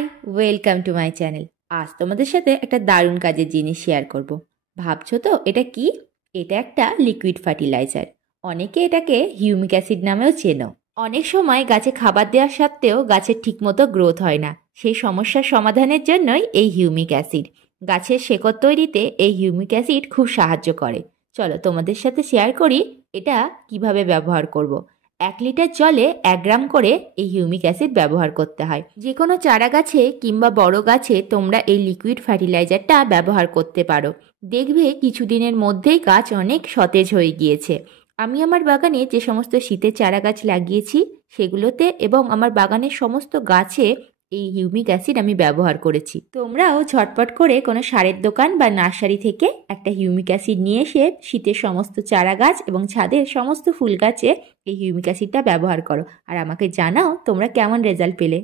High, welcome to my channel. আজ তোমাদের সাথে একটা দারুণ কাজের জিনিস শেয়ার করব। ভাবছো তো এটা কি? এটা একটা লিকুইড ফার্টিলাইজার। অনেকে এটাকে হিউমিক অ্যাসিড নামেও চেনো। অনেক সময় গাছে খাবার দেওয়া সত্ত্বেও গাছের ঠিকমতো গ্রোথ হয় না। সেই সমস্যার সমাধানের জন্যই এই হিউমিক অ্যাসিড। গাছের শেকড় তৈরিতে এই হিউমিক অ্যাসিড খুব সাহায্য করে। চলো তোমাদের সাথে শেয়ার করি এটা কিভাবে ব্যবহার করব। 1 লিটার জলে 1 গ্রাম করে এই হিউমিক অ্যাসিড ব্যবহার করতে হয়। যে কোনো চারা গাছে কিংবা বড় গাছে তোমরা এই লিকুইড ফার্টিলাইজারটা ব্যবহার করতে পারো। দেখবে কিছুদিনের মধ্যেই গাছ অনেক সতেজ হয়ে গিয়েছে। আমি আমার বাগানে যে সমস্ত শীতের চারা গাছ লাগিয়েছি সেগুলোতে এবং আমার বাগানের সমস্ত গাছে এই হিউমিক অ্যাসিড আমি ব্যবহার করেছি। তোমরাও ঝটপট করে কোনো সারের দোকান বা নার্সারি থেকে একটা হিউমিক অ্যাসিড নিয়ে এসে শীতের সমস্ত চারা গাছ এবং ছাদের সমস্ত ফুল গাছে এই হিউমিক অ্যাসিডটা ব্যবহার করো আর আমাকে জানাও তোমরা কেমন রেজাল্ট পেলে।